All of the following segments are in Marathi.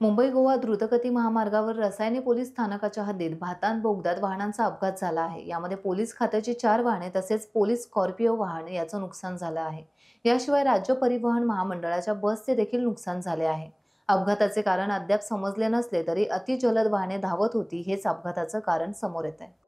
मुंबई गोवा द्रुतगती महामार्गावर रसायने पोलीस स्थानकाच्या हद्दीत भातान बोगद्यात वाहनांचा अपघात झाला आहे। यामध्ये पोलीस खात्याची 4 वाहने तसेच पोलीस स्कॉर्पिओ वाहन याचं नुकसान झालं आहे। याशिवाय राज्य परिवहन महामंडळाच्या बसचे देखील नुकसान झाले आहे। अपघाताचे कारण अद्याप समजले नसले तरी अतिजलद वाहने धावत होती हेच अपघाताचं कारण समोर येत आहे।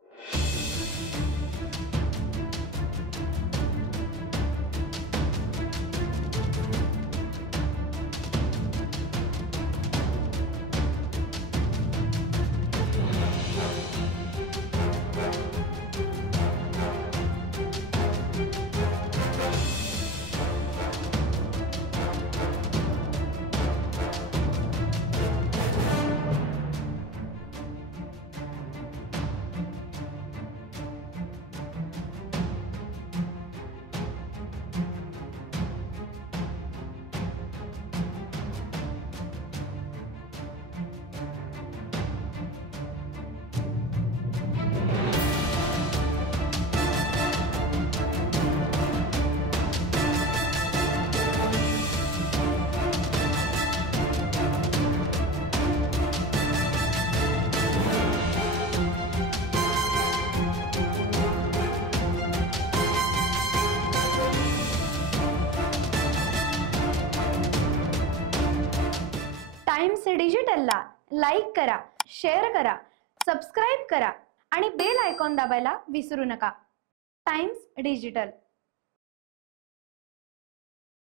टाइम्स डिजिटलला लाईक करा, शेअर करा, सबस्क्राईब करा आणि बेल आयकॉन दाबायला विसरू नका। Times digital.